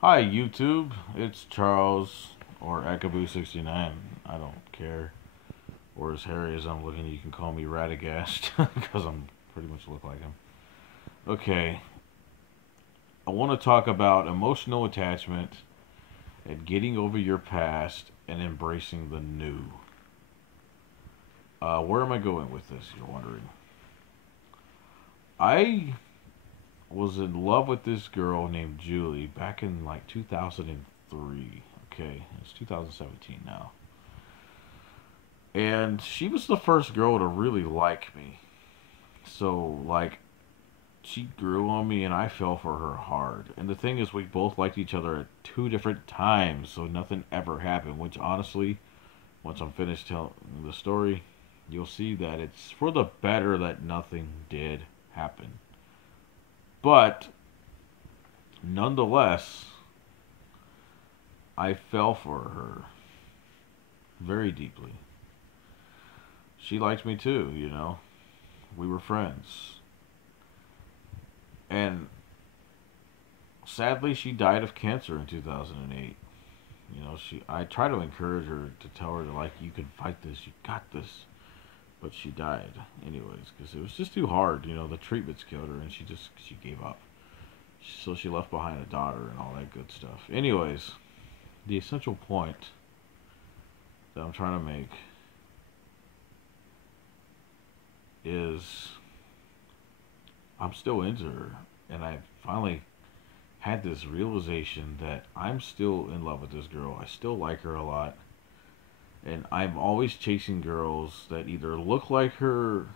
Hi YouTube, it's Charles or Akaboo69. I don't care. Or as hairy as I'm looking, you can call me Radagast because I'm pretty much look like him. Okay, I want to talk about emotional attachment and getting over your past and embracing the new. Where am I going with this? You're wondering. I was in love with this girl named Julie back in like 2003. Okay, it's 2017 now. And she was the first girl to really like me. So, like, she grew on me and I fell for her hard. And the thing is, we both liked each other at two different times, so nothing ever happened. Which, honestly, once I'm finished telling the story, you'll see that it's for the better that nothing did happen. But, nonetheless, I fell for her very deeply. She liked me too, you know. We were friends. And sadly, she died of cancer in 2008. You know, I try to encourage her to tell her, like, you can fight this, you got this. But she died anyways because it was just too hard. You know, the treatments killed her, and she gave up. So she left behind a daughter and all that good stuff. Anyways, the essential point that I'm trying to make is I'm still into her, and I finally had this realization that I'm still in love with this girl. I still like her a lot. And I'm always chasing girls that either look like her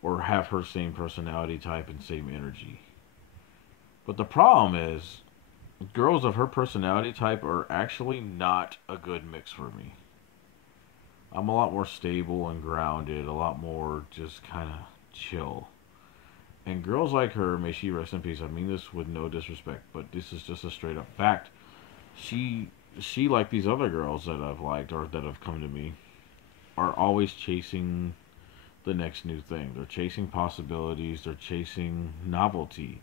or have her same personality type and same energy. But the problem is, girls of her personality type are actually not a good mix for me. I'm a lot more stable and grounded, a lot more just kind of chill. And girls like her, may she rest in peace. I mean this with no disrespect, but this is just a straight up fact. She she like these other girls that I've liked or that have come to me are always chasing the next new thing. They're chasing possibilities. They're chasing novelty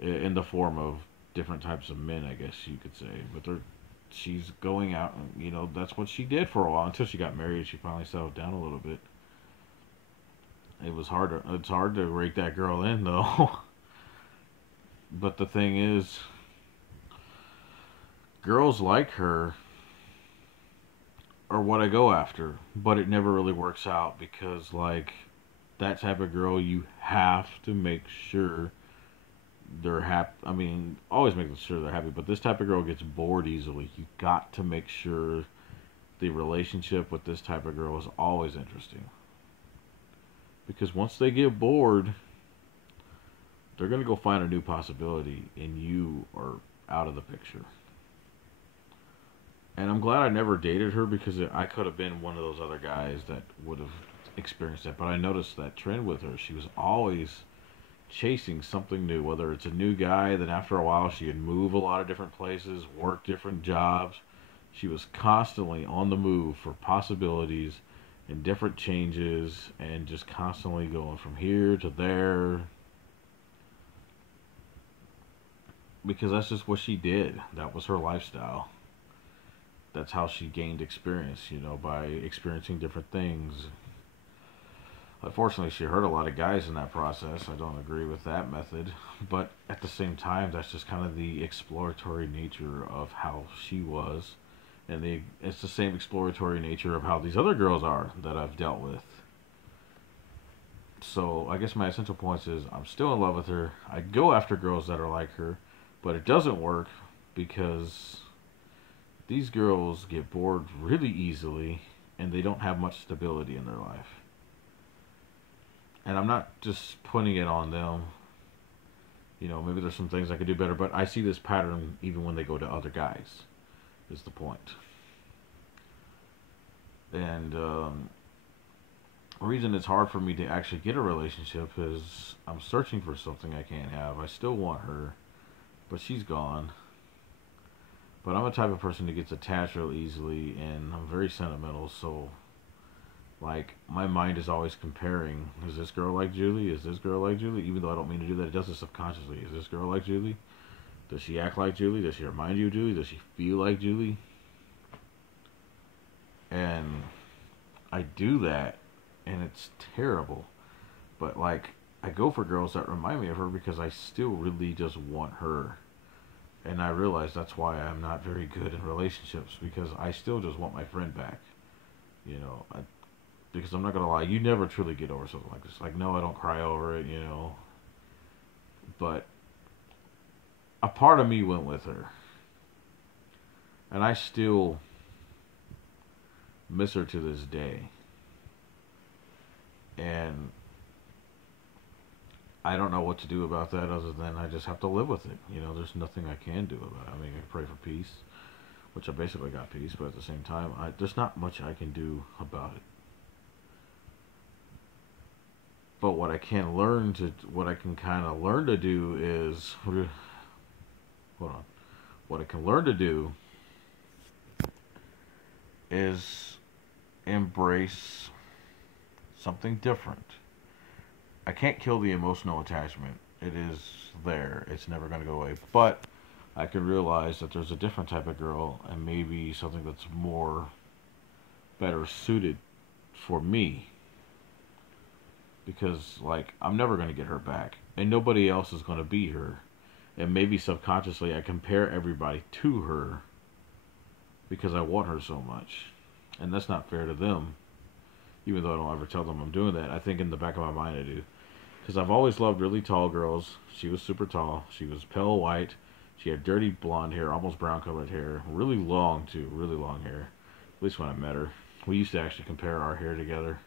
in the form of different types of men, I guess you could say. But she's going out, and that's what she did for a while until she got married. She finally settled down a little bit. It's hard to rake that girl in though. But the thing is, girls like her are what I go after, but it never really works out because like that type of girl, you have to make sure they're happy. I mean, always making sure they're happy, but this type of girl gets bored easily. You got to make sure the relationship with this type of girl is always interesting. Because once they get bored, they're going to go find a new possibility, and you are out of the picture. And I'm glad I never dated her because I could have been one of those other guys that would have experienced that. But I noticed that trend with her. She was always chasing something new, whether it's a new guy, then after a while she would move a lot of different places, work different jobs. She was constantly on the move for possibilities and different changes and just constantly going from here to there because that's just what she did. That was her lifestyle. That's how she gained experience, by experiencing different things. Unfortunately, she hurt a lot of guys in that process. I don't agree with that method. But at the same time, that's just kind of the exploratory nature of how she was. And it's the same exploratory nature of how these other girls are that I've dealt with. So I guess my essential points is I'm still in love with her. I go after girls that are like her, but it doesn't work because these girls get bored really easily and they don't have much stability in their life. And I'm not just putting it on them. Maybe there's some things I could do better, but I see this pattern even when they go to other guys, is the point. And the reason it's hard for me to actually get a relationship is I'm searching for something I can't have. I still want her, but she's gone. But I'm a type of person that gets attached real easily, and I'm very sentimental, so like my mind is always comparing, is this girl like Julie, is this girl like Julie, even though I don't mean to do that, it does it subconsciously, is this girl like Julie, Does she act like Julie? Does she remind you of Julie? Does she feel like Julie? And I do that, and it's terrible. But like, I go for girls that remind me of her because I still really just want her. And I realize that's why I'm not very good in relationships because I still just want my friend back. You know, because I'm not gonna lie, you never truly get over something like this. Like, no, I don't cry over it. You know, but a part of me went with her, and I still miss her to this day. And I don't know what to do about that other than I just have to live with it. You know, there's nothing I can do about it. I mean, I can pray for peace, which I basically got peace, but at the same time, there's not much I can do about it. But what I can kind of learn to do is, hold on, what I can learn to do is embrace something different. I can't kill the emotional attachment. It is there. It's never going to go away. But I can realize that there's a different type of girl and maybe something that's more better suited for me because like I'm never going to get her back and nobody else is going to be her. And maybe subconsciously I compare everybody to her because I want her so much. And that's not fair to them. Even though I don't ever tell them I'm doing that, I think in the back of my mind I do. Because I've always loved really tall girls. She was super tall. She was pale white. She had dirty blonde hair, almost brown colored hair. Really long, too. Really long hair. At least when I met her. We used to actually compare our hair together.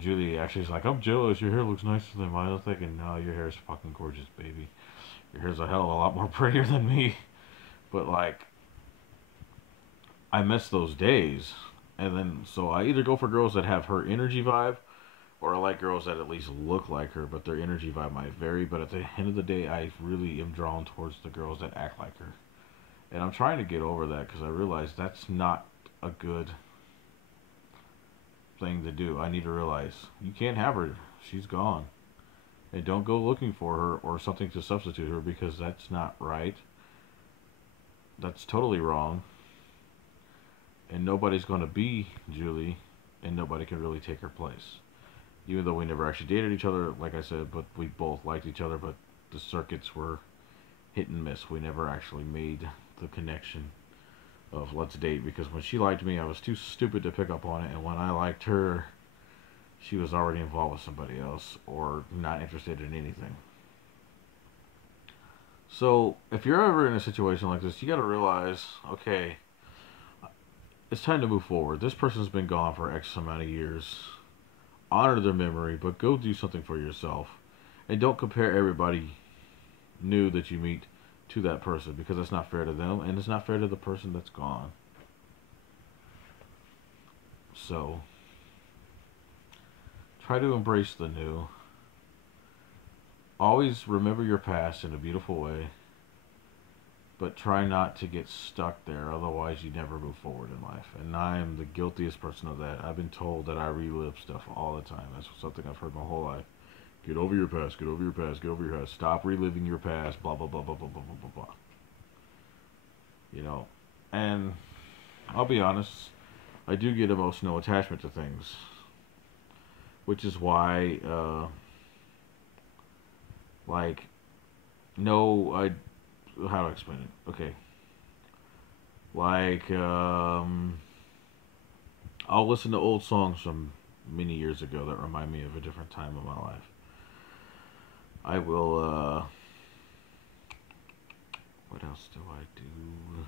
Julie actually is like, I'm jealous. Your hair looks nicer than mine. I'm thinking, no, your hair is fucking gorgeous, baby. Your hair's a hell of a lot more prettier than me. But, like, I miss those days. And then, so I either go for girls that have her energy vibe, or I like girls that at least look like her, but their energy vibe might vary. But at the end of the day, I really am drawn towards the girls that act like her. And I'm trying to get over that because I realize that's not a good thing to do. I need to realize you can't have her. She's gone. And don't go looking for her or something to substitute her because that's not right. That's totally wrong. And nobody's going to be Julie, and nobody can really take her place. Even though we never actually dated each other, like I said, but we both liked each other, but the circuits were hit and miss. We never actually made the connection of let's date because when she liked me, I was too stupid to pick up on it, and when I liked her, she was already involved with somebody else or not interested in anything. So, if you're ever in a situation like this, you gotta realize, okay, it's time to move forward. This person's been gone for X amount of years. Honor their memory, but go do something for yourself. And don't compare everybody new that you meet to that person because that's not fair to them and it's not fair to the person that's gone. So, try to embrace the new. Always remember your past in a beautiful way, but try not to get stuck there, otherwise you never move forward in life. And I am the guiltiest person of that. I've been told that I relive stuff all the time. That's something I've heard my whole life. Get over your past, get over your past, get over your past. Stop reliving your past, blah, blah, blah, blah, blah, blah, blah, blah, blah. You know, and I'll be honest, I do get emotional attachment to things, which is why, like, no, how do I explain it? Okay. Like, I'll listen to old songs from many years ago that remind me of a different time of my life. I will, what else do I do?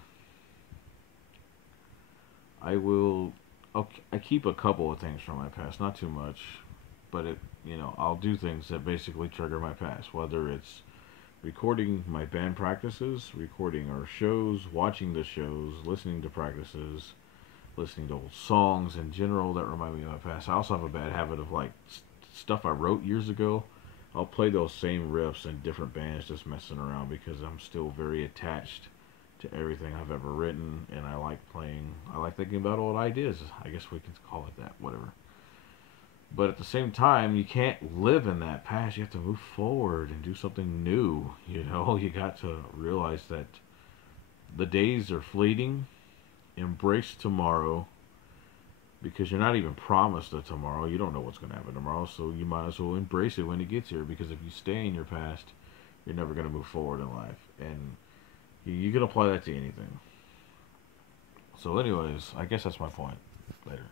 I will, okay, I keep a couple of things from my past, not too much, but I'll do things that basically trigger my past, whether it's recording my band practices, recording our shows, watching the shows, listening to practices, listening to old songs in general that remind me of my past. I also have a bad habit of like stuff I wrote years ago. I'll play those same riffs in different bands just messing around because I'm still very attached to everything I've ever written and I like thinking about old ideas. I guess we can call it that, whatever. But at the same time, you can't live in that past. You have to move forward and do something new. You know, you got to realize that the days are fleeting. Embrace tomorrow because you're not even promised a tomorrow. You don't know what's going to happen tomorrow, so you might as well embrace it when it gets here. Because if you stay in your past, you're never going to move forward in life, and you can apply that to anything. So, anyways, I guess that's my point. Later.